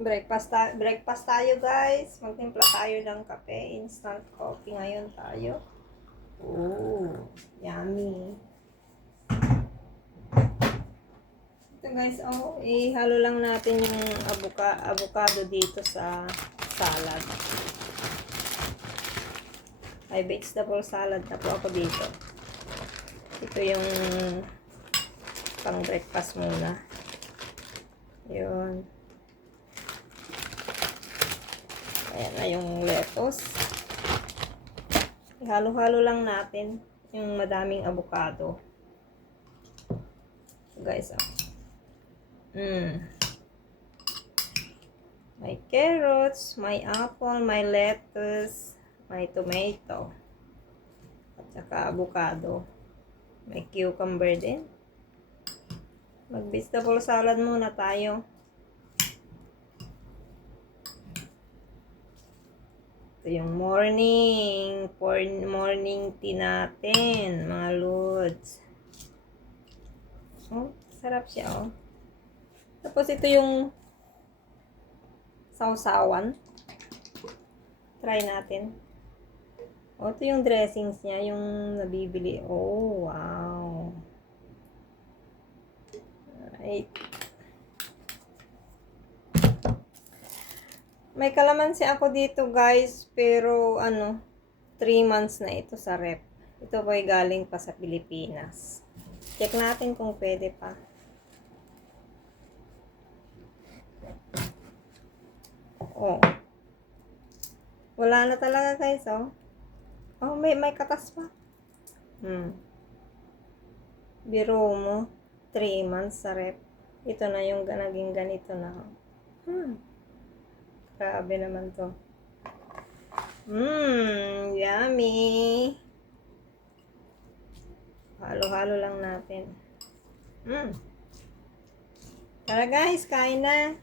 Breakfast tayo guys. Magtimpla tayo ng kape. Instant coffee ngayon tayo. Oh, yummy. Ito guys, ihalo lang natin yung avocado dito sa salad. Ay, vegetable salad na po ako dito. Ito yung pang breakfast muna. Yun. Ayan na yung lettuce. Ihalo-halo lang natin yung madaming avocado. So guys, may carrots, may apple, may lettuce, may tomato, at saka avocado. May cucumber din. Mag-vegetable salad muna tayo. Ito yung morning tea natin, mga lods. Oh, sarap siya, oh. Tapos ito yung sausawan. Try natin. Oh, ito yung dressings niya, yung nabibili. Oh, wow. Right. May kalamansi ako dito guys, pero 3 months na ito sa rep. Ito po ay galing pa sa Pilipinas. Check natin kung pwede pa. Oh. Wala na talaga guys, oh. Oh, may katas pa. Biro mo, 3 months sa rep. Ito na yung naging ganito na. Grabe naman to. Yummy. Halo-halo lang natin. Tara guys, kain na.